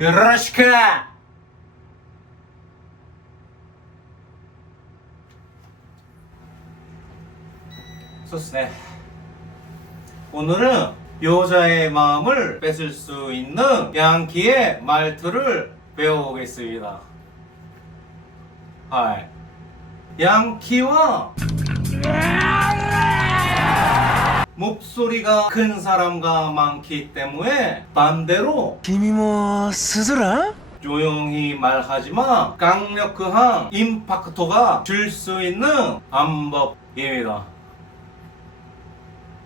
요로시카! 좋네. 오늘은 여자의 마음을 뺏을 수 있는 양키의 말투를 배워보겠습니다. 하이. 양키와 목소리가 큰 사람과 많기 때문에 반대로 김이 뭐 쓰더라? 조용히 말하지만 강력한 임팩트가 줄 수 있는 방법입니다.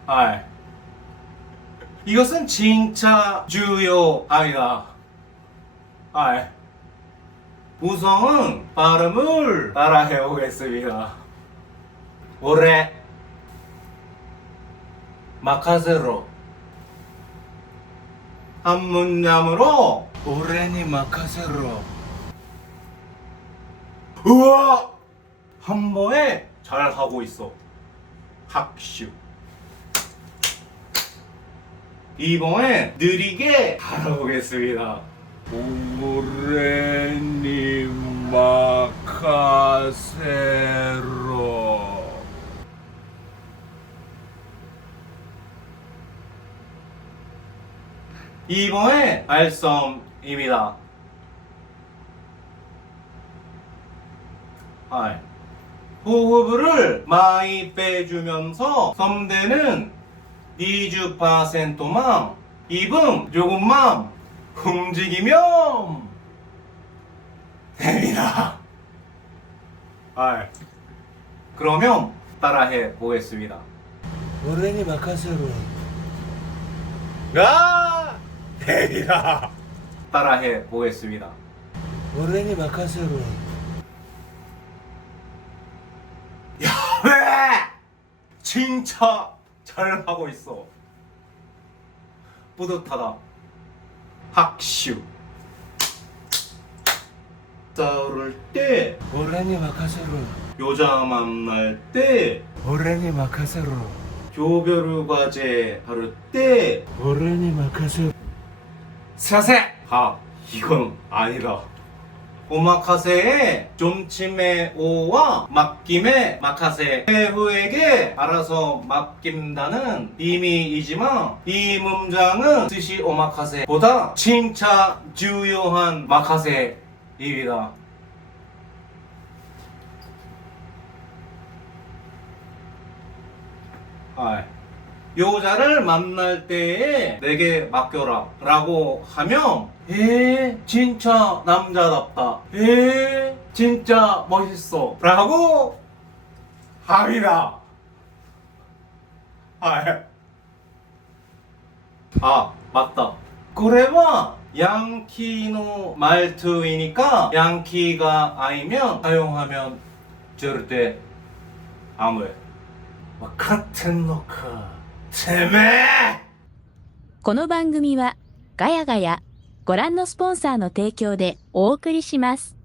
알. 이것은 진짜 주요하다. 알. 우선은 발음을 따라해보겠습니다. 올해 마카세로. 한문냠으로 오레니 마카세로. 우와! 한 번에 잘 하고 있어. 학習 이번에 느리게 알아보겠습니다. 오레니 마카세로. 2번의 알썸입니다. 알. 호흡을 많이 빼주면서 섬대는 20%만 입은 조금만 움직이면 됩니다. 알. 그러면 따라해 보겠습니다. 오렌이 마카세로. 아! 해리라 따라해 보겠습니다. 오랭이 마카세로 야왜 진짜 잘하고 있어. 뿌듯하다. 학슈. 싸울 때 오랭이 마카세로 요자 만날 때 오랭이 마카세로 조별우 과제 하루 때 오랭이 마카세로 사세! 아, 이건 아니다. 오마카세의 존침의 오와 맡김의 마카세 배우에게 알아서 맡긴다는 의미이지만 이 문장은 스시 오마카세보다 진짜 중요한 마카세입니다. 아, 여자를 만날 때에 내게 맡겨라 라고 하면 에 진짜 남자답다. 에 진짜 멋있어. 라고 합니다. 아, 아 맞다. 그래봐 양키노 말투이니까 양키가 아니면 사용하면 절대 아무에 같은 노크 せめえこの番組は、ガヤガヤ、ご覧のスポンサーの提供でお送りします。